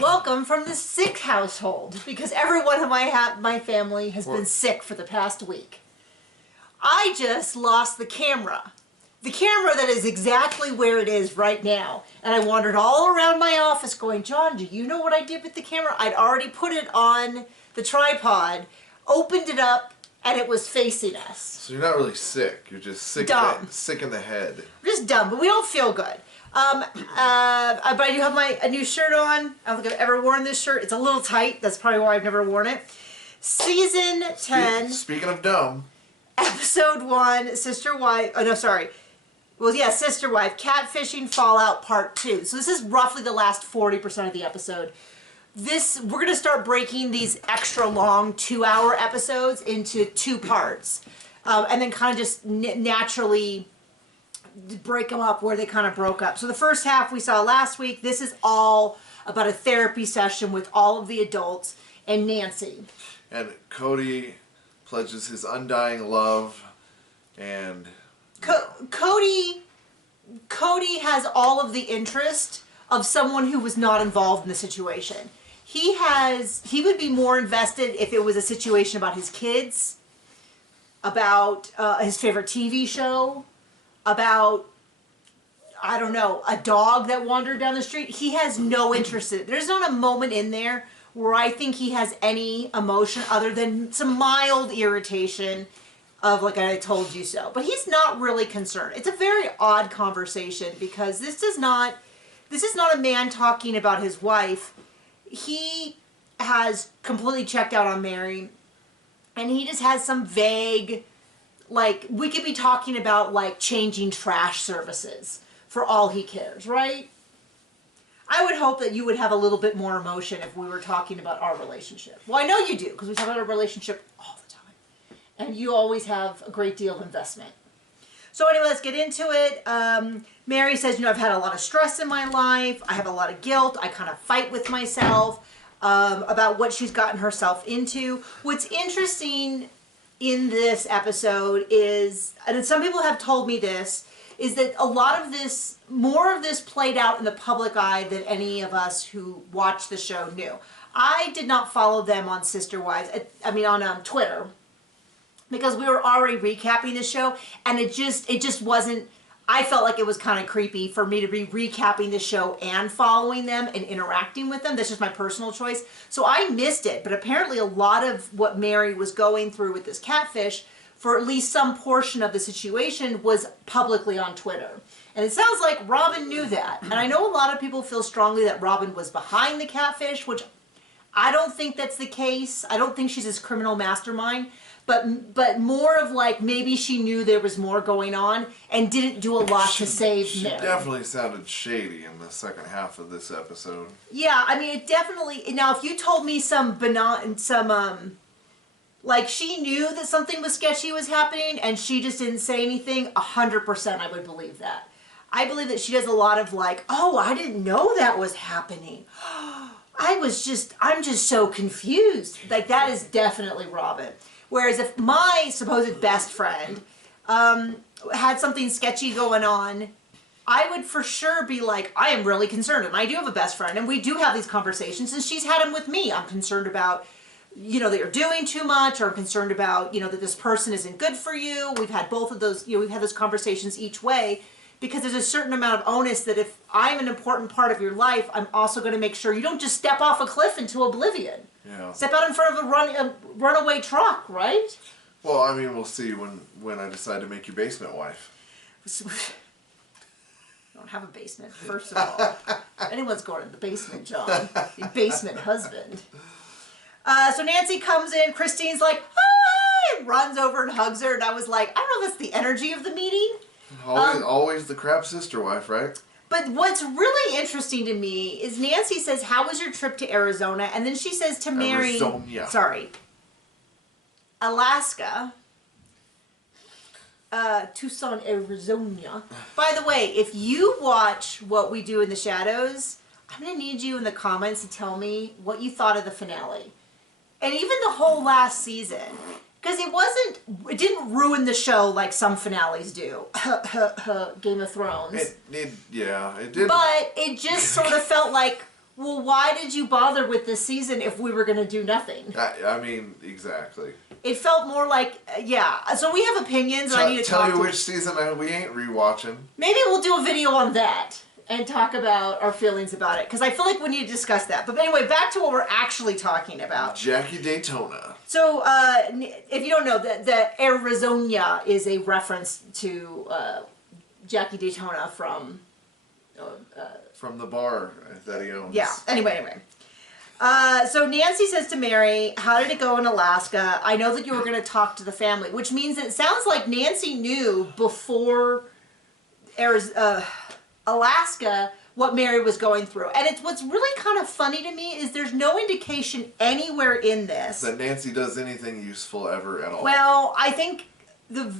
Welcome from the sick household, because everyone in my family has been sick for the past week. I just lost the camera. The camera that is exactly where it is right now. And I wandered all around my office going, John, do you know what I did with the camera? I'd already put it on the tripod, opened it up, and it was facing us. So you're not really sick. You're just sick, sick in the head. We're just dumb, but we don't feel good. But I do have a new shirt on. I don't think I've ever worn this shirt. It's a little tight. That's probably why I've never worn it. Season 10. Speaking of dumb. Episode 1, Sister Wife. Oh, no, sorry. Well, yeah, Sister Wife. Catfishing Fallout Part 2. So this is roughly the last 40% of the episode. We're going to start breaking these extra long 2-hour episodes into 2 parts. And then kind of just naturally break them up where they kind of broke up. So the first half we saw last week. This is all about a therapy session with all of the adults and Nancy. And Cody pledges his undying love, and Cody has all of the interest of someone who was not involved in the situation. He would be more invested if it was a situation about his kids, about his favorite TV show, about, I don't know, a dog that wandered down the street. He has no interest in it. There's not a moment in there where I think he has any emotion other than some mild irritation of, like, I told you so. But he's not really concerned. It's a very odd conversation because this is not a man talking about his wife. He has completely checked out on Mary, and he just has some vague, like, we could be talking about, like, changing trash services for all he cares, right? I would hope that you would have a little bit more emotion if we were talking about our relationship. Well, I know you do, because we talk about our relationship all the time. And you always have a great deal of investment. So anyway, let's get into it. Mary says, I've had a lot of stress in my life. I have a lot of guilt. I kind of fight with myself about what she's gotten herself into. What's interesting in this episode is, and some people have told me this, is that a lot of this, more of this played out in the public eye than any of us who watched the show knew. I did not follow them on Sister Wives, on Twitter, because we were already recapping the show, and it just wasn't, I felt like it was kind of creepy for me to be recapping the show and following them and interacting with them. That's just my personal choice. So I missed it, but apparently a lot of what Mary was going through with this catfish, for at least some portion of the situation, was publicly on Twitter. And it sounds like Robin knew that. And I know a lot of people feel strongly that Robin was behind the catfish, which I don't think that's the case. I don't think she's this criminal mastermind. But more of like, maybe she knew there was more going on and didn't do a lot to save Mary. She definitely sounded shady in the second half of this episode. Yeah, I mean, it definitely, now if you told me like she knew that something was sketchy was happening and she just didn't say anything, 100% I would believe that. I believe that she does a lot of like, oh, I didn't know that was happening. I'm just so confused. Like, that is definitely Robin. Whereas if my supposed best friend had something sketchy going on, I would for sure be like, I am really concerned. And I do have a best friend, and we do have these conversations, and she's had them with me. I'm concerned about, that you're doing too much, or I'm concerned about, that this person isn't good for you. We've had both of those, we've had those conversations each way, because there's a certain amount of onus that if I'm an important part of your life, I'm also going to make sure you don't just step off a cliff into oblivion. Yeah. Step out in front of a runaway truck, right? Well, I mean, we'll see when I decide to make you basement wife. I don't have a basement, first of all. Anyone's going to the basement, John. Your basement husband. So Nancy comes in. Christine's like, hi! And runs over and hugs her. And I was like, I don't know if that's the energy of the meeting. Always the crap sister wife, right? But what's really interesting to me is Nancy says, how was your trip to Arizona? And then she says to Mary, Alaska, Tucson, Arizona. By the way, if you watch What We Do in the Shadows, I'm going to need you in the comments to tell me what you thought of the finale. And even the whole last season. Because it didn't ruin the show like some finales do. Game of Thrones. It did. But it just sort of felt like, well, why did you bother with this season if we were going to do nothing? I mean, exactly. It felt more like, yeah. So we have opinions, and I need to tell talk you which season we ain't rewatching. Maybe we'll do a video on that and talk about our feelings about it, because I feel like we need to discuss that. But anyway, back to what we're actually talking about. Jackie Daytona. So, if you don't know, the Arizona is a reference to Jackie Daytona from the bar that he owns. Yeah. Anyway. So Nancy says to Mary, how did it go in Alaska? I know that you were going to talk to the family, which means it sounds like Nancy knew before Alaska what Mary was going through. And it's what's really kind of funny to me is there's no indication anywhere in this that Nancy does anything useful ever at all. Well, I think the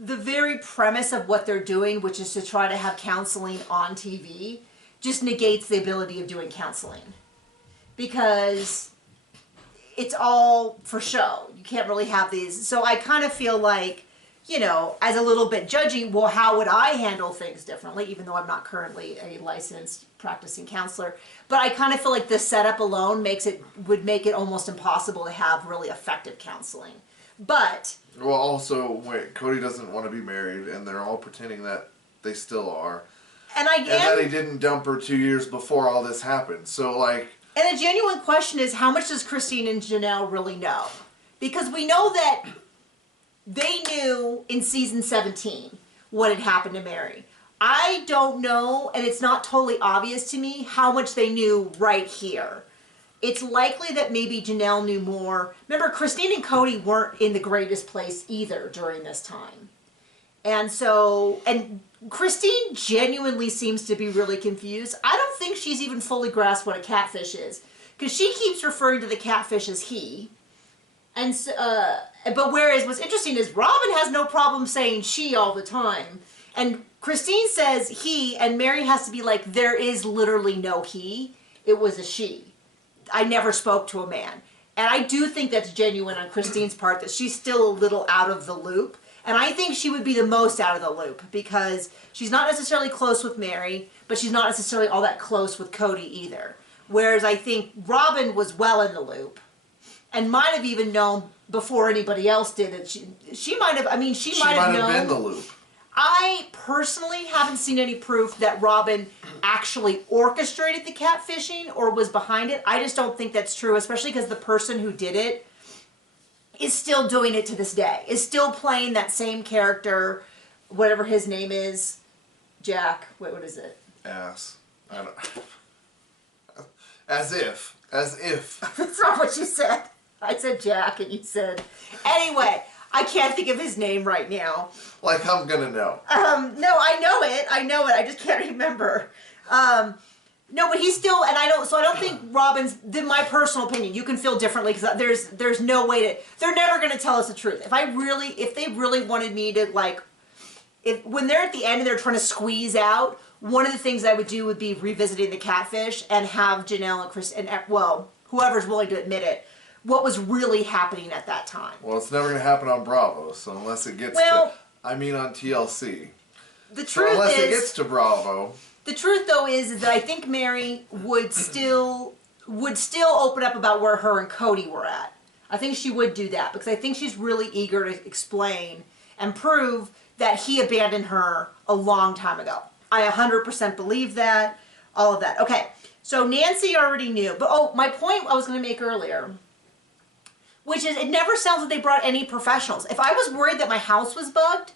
very premise of what they're doing, which is to try to have counseling on TV, just negates the ability of doing counseling. Because it's all for show. You can't really have these. So I kind of feel like, you know, as a little bit judgy, well, how would I handle things differently, even though I'm not currently a licensed practicing counselor. But I kind of feel like the setup alone would make it almost impossible to have really effective counseling. But... Well, also, wait, Cody doesn't want to be married, and they're all pretending that they still are. And that he didn't dump her 2 years before all this happened. So, like... And the genuine question is, how much does Christine and Janelle really know? Because we know that they knew in season 17 what had happened to Mary. I don't know, and it's not totally obvious to me, how much they knew right here. It's likely that maybe Janelle knew more. Remember, Christine and Cody weren't in the greatest place either during this time. And Christine genuinely seems to be really confused. I don't think she's even fully grasped what a catfish is, because she keeps referring to the catfish as he. And but whereas what's interesting is Robin has no problem saying she all the time, and Christine says he, and Mary has to be like, there is literally no he. It was a she. I never spoke to a man. And I do think that's genuine on Christine's part, that she's still a little out of the loop. And I think she would be the most out of the loop, because she's not necessarily close with Mary, but she's not necessarily all that close with Cody either. Whereas I think Robin was well in the loop and might have even known before anybody else did it. She might have, she might have known. Been the loop. I personally haven't seen any proof that Robin actually orchestrated the catfishing or was behind it. I just don't think that's true, especially because the person who did it is still doing it to this day, is still playing that same character, whatever his name is. Jack, wait, what is it? Ass. I don't... As if. That's not what you said. I said Jack and you said... Anyway, I can't think of his name right now. Like I'm gonna know. No, I know it. I just can't remember. No, but he's still, and I don't think Robin's, my personal opinion, you can feel differently, because there's no way to, they're never going to tell us the truth. If they really wanted me to, like, when they're at the end and they're trying to squeeze out, one of the things I would do would be revisiting the catfish and have Janelle and Chris, and well, whoever's willing to admit it, what was really happening at that time. Well, it's never going to happen on Bravo, so unless it gets on TLC. The truth unless it gets to Bravo. The truth, though, is that I think Mary would still open up about where her and Cody were at. I think she would do that, because I think she's really eager to explain and prove that he abandoned her a long time ago. I 100% believe that, all of that. Okay, so Nancy already knew. But, my point I was going to make earlier, which is it never sounds like they brought any professionals. If I was worried that my house was bugged,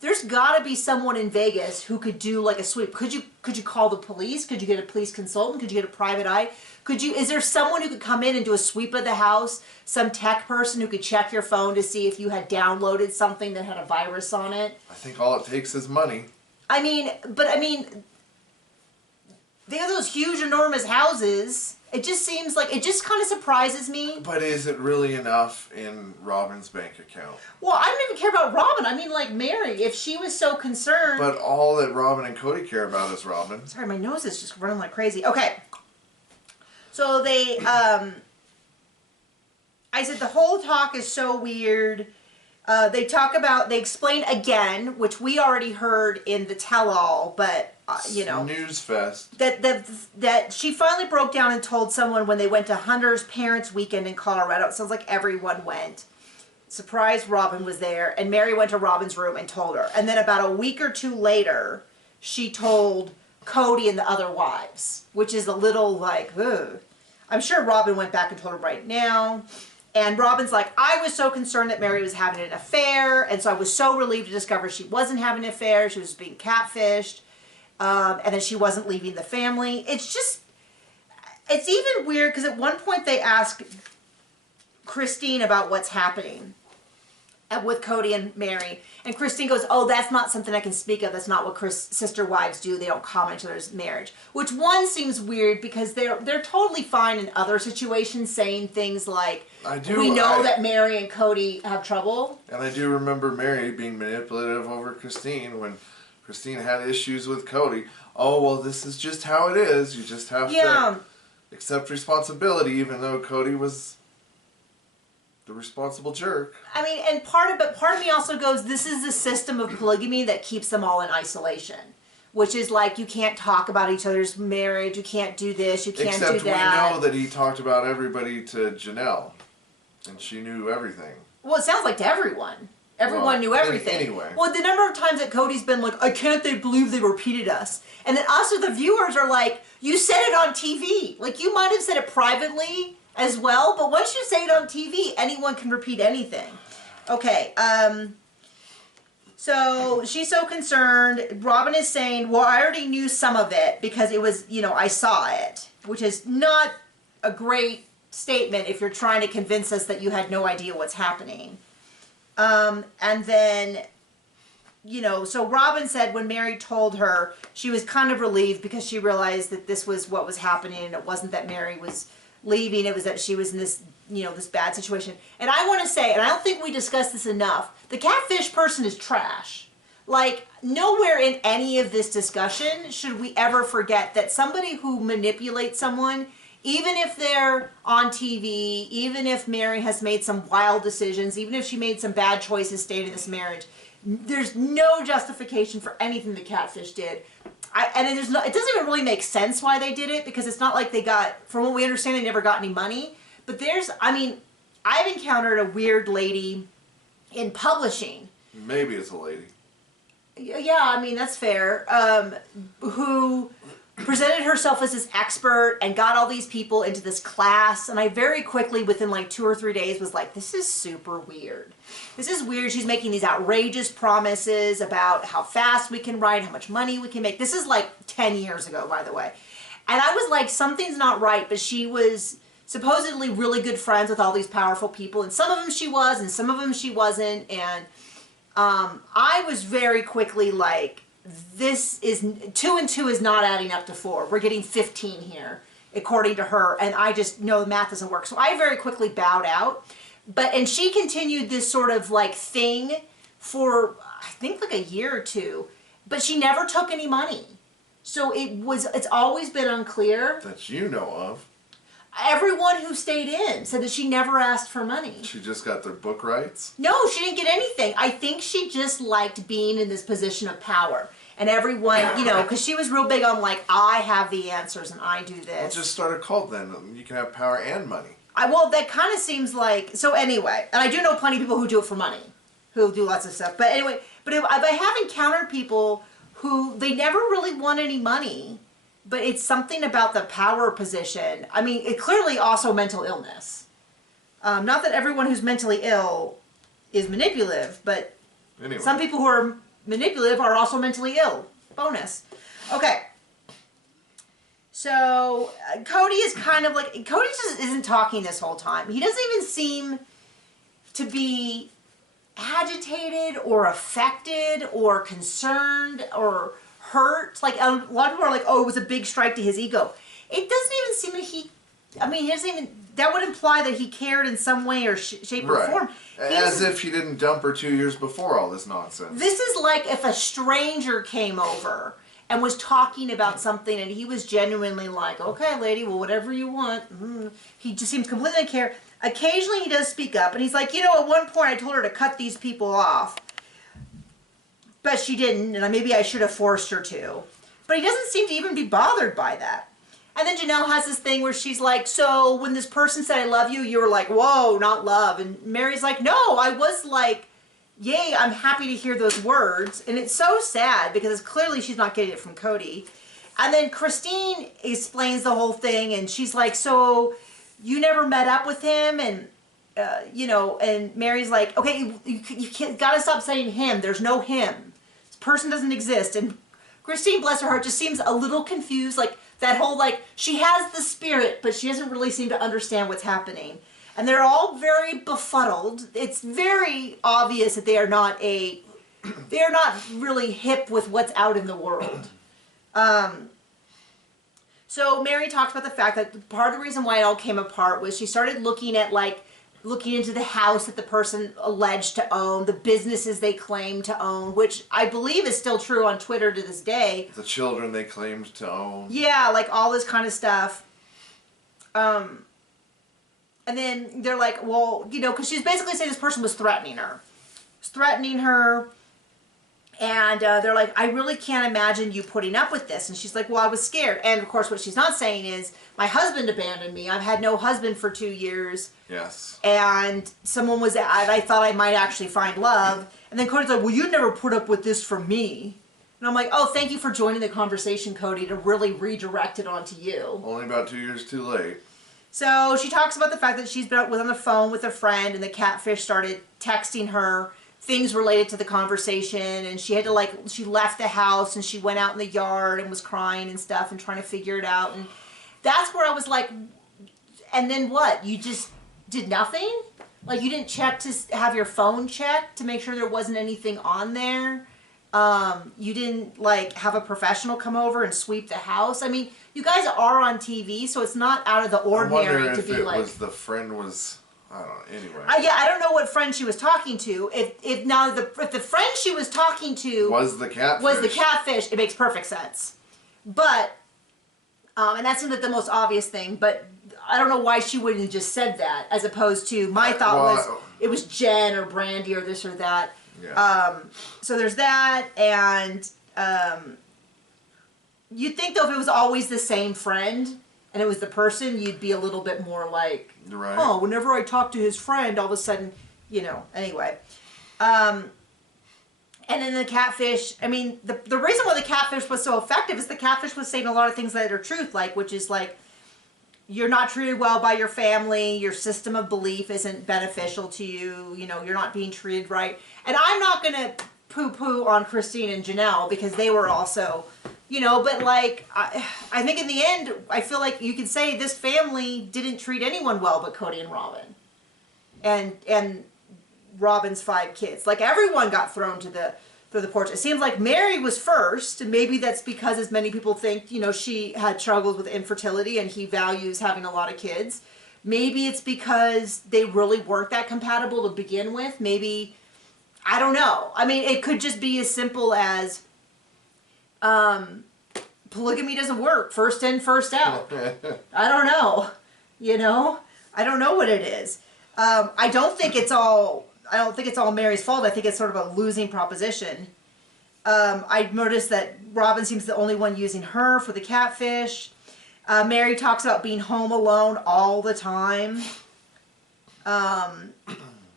there's got to be someone in Vegas who could do like a sweep. Could you call the police? Could you get a police consultant? Could you get a private eye? Is there someone who could come in and do a sweep of the house? Some tech person who could check your phone to see if you had downloaded something that had a virus on it? I think all it takes is money. They have those huge, enormous houses. It just seems like, it just kind of surprises me. But is it really enough in Robin's bank account? Well, I don't even care about Robin. I mean, like Mary, if she was so concerned. But all that Robin and Cody care about is Robin. Sorry, my nose is just running like crazy. Okay. So I said the whole talk is so weird. They explain again, which we already heard in the tell-all, but, Snooze fest. That she finally broke down and told someone when they went to Hunter's parents' weekend in Colorado. It sounds like everyone went. Surprised Robin was there, and Mary went to Robin's room and told her. And then about a week or two later, she told Cody and the other wives, which is a little like, ugh. I'm sure Robin went back and told her right now. And Robin's like, I was so concerned that Mary was having an affair, and so I was so relieved to discover she wasn't having an affair, she was being catfished, and then she wasn't leaving the family. It's even weird, because at one point they ask Christine about what's happening with Cody and Mary, and Christine goes, oh, that's not something I can speak of, that's not what sister wives do, they don't comment on each other's marriage. Which one seems weird, because they're totally fine in other situations saying things like, we know that Mary and Cody have trouble. And I do remember Mary being manipulative over Christine when Christine had issues with Cody. Oh, well, this is just how it is, you just have to accept responsibility, even though Cody was the responsible jerk. I mean, and part of me also goes, this is the system of polygamy that keeps them all in isolation. Which is like, you can't talk about each other's marriage, you can't do this, you can't do that. Except we know that he talked about everybody to Janelle. And she knew everything. Well, it sounds like to everyone. Everyone knew everything. Anyway. Well, the number of times that Cody's been like, I can't believe they repeated us. And then us or the viewers are like, you said it on TV. Like, you might have said it privately as well, but once you say it on TV, anyone can repeat anything. Okay, so she's so concerned. Robin is saying, well, I already knew some of it because it was, I saw it, which is not a great statement if you're trying to convince us that you had no idea what's happening. And then, so Robin said when Mary told her, she was kind of relieved because she realized that this was what was happening, and it wasn't that Mary was leaving, it was that she was in this, this bad situation. And I want to say, and I don't think we discussed this enough, the catfish person is trash. Like, nowhere in any of this discussion should we ever forget that somebody who manipulates someone, even if they're on TV, even if Mary has made some wild decisions, even if she made some bad choices staying in this marriage, there's no justification for anything the catfish did. It doesn't even really make sense why they did it, because it's not like they got, from what we understand, they never got any money. But I've encountered a weird lady in publishing. Maybe it's a lady. Yeah, that's fair. Who presented herself as this expert and got all these people into this class, and I very quickly, within like 2 or 3 days, was like, this is super weird. This is weird. She's making these outrageous promises about how fast we can write, how much money we can make. This is like 10 years ago, by the way. And I was like, something's not right, but she was supposedly really good friends with all these powerful people, and some of them she was, and some of them she wasn't, and I was very quickly like, this is 2 and 2 is not adding up to 4. We're getting 15 here, according to her, and I just know the math doesn't work. So I very quickly bowed out. And she continued this sort of like thing for, I think, like a year or 2, but she never took any money. So it's always been unclear. That you know of. Everyone who stayed in said that she never asked for money. She just got their book rights? No, she didn't get anything. I think she just liked being in this position of power. And everyone, because she was real big on like, I have the answers and I do this. Well, just start a cult then. You can have power and money. Well, that kind of seems like, so anyway, and I do know plenty of people who do it for money, who do lots of stuff. But anyway, I have encountered people who, they never really want any money, but it's something about the power position. It clearly also mental illness. Not that everyone who's mentally ill is manipulative, but anyway. Some people who are manipulative are also mentally ill. Bonus. Okay. So, Cody is kind of like, Cody just isn't talking this whole time. He doesn't even seem to be agitated or affected or concerned or hurt. Like, a lot of people are like, oh, it was a big strike to his ego. It doesn't even seem that he doesn't even, that would imply that he cared in some way or shape or form. As if he didn't dump her 2 years before all this nonsense. This is like if a stranger came over and was talking about something, and he was genuinely like, okay, lady, well, whatever you want. He just seems completely uncare. Occasionally he does speak up, and he's like, you know, at one point I told her to cut these people off, but she didn't, and maybe I should have forced her to. But he doesn't seem to even be bothered by that. And then Janelle has this thing where she's like, so when this person said I love you, you were like, whoa, not love. And Mary's like, no, I was like, yay, I'm happy to hear those words. And it's so sad because clearly she's not getting it from Cody. And then Christine explains the whole thing, and she's like, so you never met up with him? And, you know, and Mary's like, okay, you can't, gotta stop saying him. There's no him. This person doesn't exist. And Christine, bless her heart, just seems a little confused. Like, that whole, like, she has the spirit, but she doesn't really seem to understand what's happening. And they're all very befuddled. It's very obvious that they are not really hip with what's out in the world. So Mary talks about the fact that part of the reason why it all came apart was she started looking into the house that the person alleged to own, the businesses they claimed to own, which I believe is still true on Twitter to this day. The children they claimed to own. Yeah, like all this kind of stuff. And then they're like, well, you know, because she's basically saying this person was threatening her. And they're like, I really can't imagine you putting up with this. And she's like, well, I was scared. And of course, what she's not saying is, my husband abandoned me. I've had no husband for 2 years. Yes. And someone was, I thought I might actually find love. And then Cody's like, well, you'd never put up with this from me. And I'm like, oh, thank you for joining the conversation, Cody, to really redirect it onto you. Only about 2 years too late. So she talks about the fact that was on the phone with a friend, and the Catfish started texting her things related to the conversation, and she had to, she left the house and she went out in the yard and was crying and stuff and trying to figure it out. And that's where I was like, and then what? You just did nothing? Like, you didn't check to have your phone checked to make sure there wasn't anything on there? You didn't, have a professional come over and sweep the house? I mean, you guys are on TV, so it's not out of the ordinary to be like... I wonder if the friend was... I don't know, anyway. I don't know what friend she was talking to. If the friend she was talking to... Was the Catfish, it makes perfect sense. But, and that's the most obvious thing, but I don't know why she wouldn't have just said that, as opposed to, my thought was, it was Jen or Brandy or this or that. Yeah. So there's that, and you'd think, though, if it was always the same friend, and it was the person, you'd be a little bit more like, right. Oh, whenever I talk to his friend, all of a sudden, anyway. And then the Catfish, I mean, the reason why the Catfish was so effective is the Catfish was saying a lot of things that are truth, which is you're not treated well by your family, your system of belief isn't beneficial to you, you're not being treated right. And I'm not going to poo-poo on Christine and Janelle because they were also... but I think in the end, I feel like you could say this family didn't treat anyone well but Cody and Robin. And Robin's 5 kids. Everyone got thrown through the porch. It seems like Mary was first, and maybe that's because, as many people think, she had struggles with infertility and he values having a lot of kids. Maybe it's because they really weren't that compatible to begin with. Maybe, I don't know. I mean, it could just be as simple as... polygamy doesn't work. First in, first out. I don't know. I don't know what it is. I don't think it's all Mary's fault. I think it's sort of a losing proposition. I noticed that Robin seems the only one using her for the Catfish. Mary talks about being home alone all the time.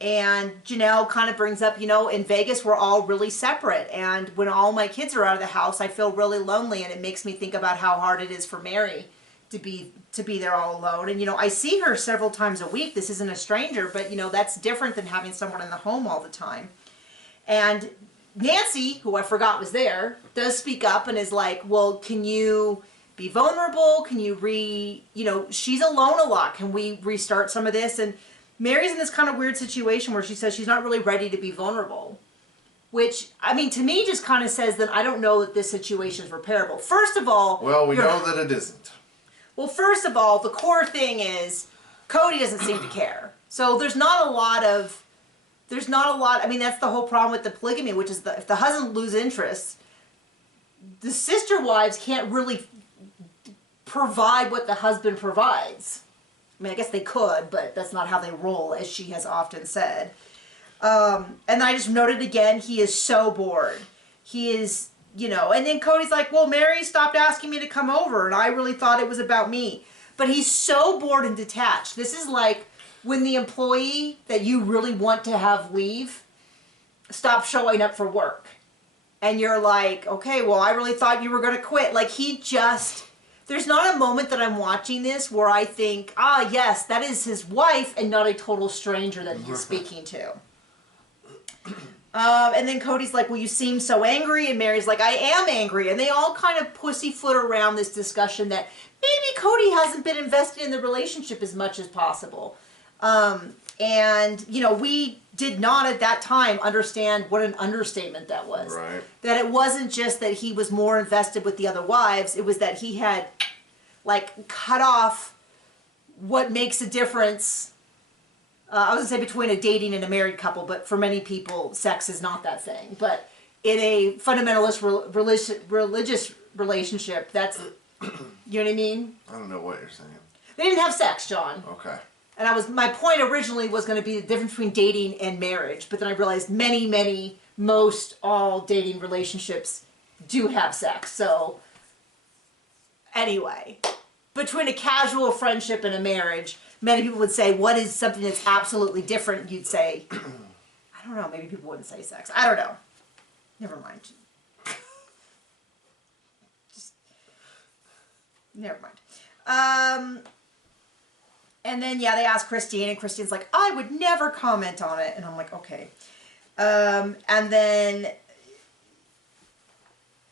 And Janelle kind of brings up, in Vegas, we're all really separate. And when all my kids are out of the house, I feel really lonely. And it makes me think about how hard it is for Mary to be there all alone. And, I see her several times a week. This isn't a stranger, but, that's different than having someone in the home all the time. And Nancy, who I forgot was there, does speak up and is like, well, can you be vulnerable? Can you she's alone a lot. Can we restart some of this? And Mary's in this kind of weird situation where she says she's not really ready to be vulnerable. Which, I mean, to me just kind of says that I don't know that this situation is repairable. First of all... Well, we know that it isn't. Well, first of all, the core thing is Cody doesn't seem to care. So there's not a lot... I mean, that's the whole problem with the polygamy, which is if the husband loses interest, the sister wives can't really provide what the husband provides. I mean, I guess they could, but that's not how they roll, as she has often said. And I just noted again, he is so bored. He is, you know, and then Cody's like, well, Mary stopped asking me to come over, and I really thought it was about me. But he's so bored and detached. This is like when the employee that you really want to have leave stops showing up for work. And you're like, okay, well, I really thought you were going to quit. Like, he just, there's not a moment that I'm watching this where I think, ah, yes, that is his wife and not a total stranger that he's speaking to. And then Cody's like, well, you seem so angry. And Mary's like, I am angry. And they all kind of pussyfoot around this discussion that maybe Cody hasn't been invested in the relationship as much as possible. And, you know, we did not at that time understand what an understatement that was. Right. That it wasn't just that he was more invested with the other wives. It was that he had, like, cut off what makes a difference. I was going to say between a dating and a married couple, but for many people, sex is not that thing. But in a fundamentalist religious relationship, that's, you know what I mean? I don't know what you're saying. They didn't have sex, John. Okay. And my point originally was going to be the difference between dating and marriage, but then I realized most all dating relationships do have sex. So anyway, between a casual friendship and a marriage, many people would say, what is something that's absolutely different? You'd say, I don't know, maybe people wouldn't say sex. I don't know. Never mind. Just, never mind. And then, yeah, they asked Christine, and Christine's like, I would never comment on it. And I'm like, okay. And then,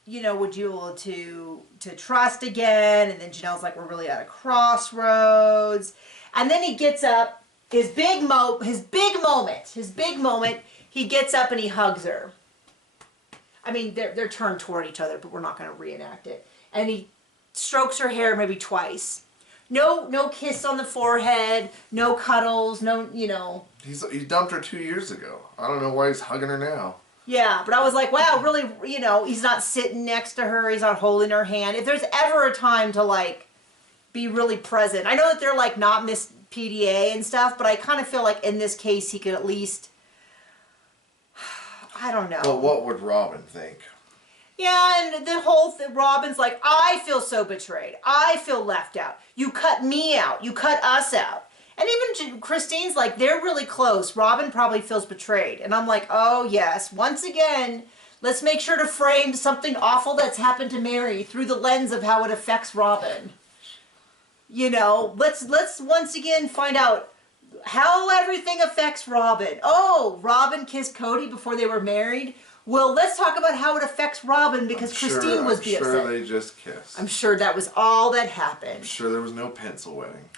you know, would you able to trust again? And then Janelle's like, we're really at a crossroads. And then he gets up, his big moment, he gets up and he hugs her. I mean, they're turned toward each other, but we're not going to reenact it. And he strokes her hair maybe twice. No kiss on the forehead, no cuddles, no, you know. He dumped her 2 years ago. I don't know why he's hugging her now. Yeah, but I was like, wow, really, you know, he's not sitting next to her, he's not holding her hand. If there's ever a time to, like, be really present. I know that they're, like, not Miss PDA and stuff, but I kind of feel like in this case he could at least, I don't know. Well, what would Robin think? Yeah, and the whole thing, Robin's like, I feel so betrayed. I feel left out. You cut me out. You cut us out. And even Christine's like, they're really close. Robin probably feels betrayed. And I'm like, oh yes, once again, let's make sure to frame something awful that's happened to Mary through the lens of how it affects Robin. You know, let's once again find out how everything affects Robin. Oh, Robin kissed Cody before they were married. Well, let's talk about how it affects Robin because Christine was the upset. I'm sure they just kissed. I'm sure that was all that happened. I'm sure there was no pencil wedding.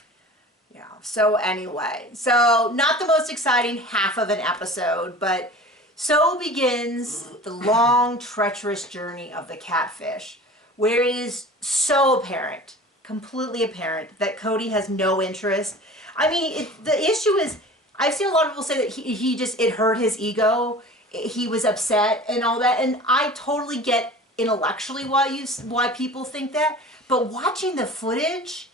Yeah, so anyway. So, not the most exciting half of an episode, but so begins the long, treacherous journey of the Catfish, where it is so apparent, completely apparent, that Cody has no interest. I mean, the issue is, I've seen a lot of people say that he just, it hurt his ego. He was upset and all that, and I totally get intellectually why people think that. But watching the footage,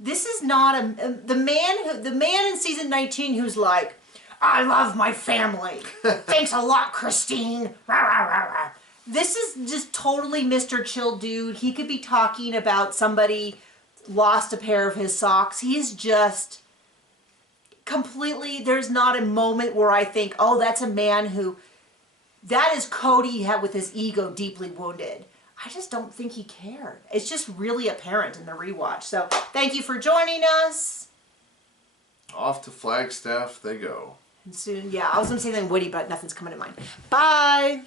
this is not the man in season 19 who's like, I love my family. Thanks a lot, Christine. Rah, rah, rah, rah. This is just totally Mr. Chill dude. He could be talking about somebody lost a pair of his socks. He's just completely. There's not a moment where I think, oh, that's a man who. That is Cody with his ego deeply wounded. I just don't think he cared. It's just really apparent in the rewatch. So, thank you for joining us. Off to Flagstaff they go. And soon, yeah, I was going to say something witty, but nothing's coming to mind. Bye!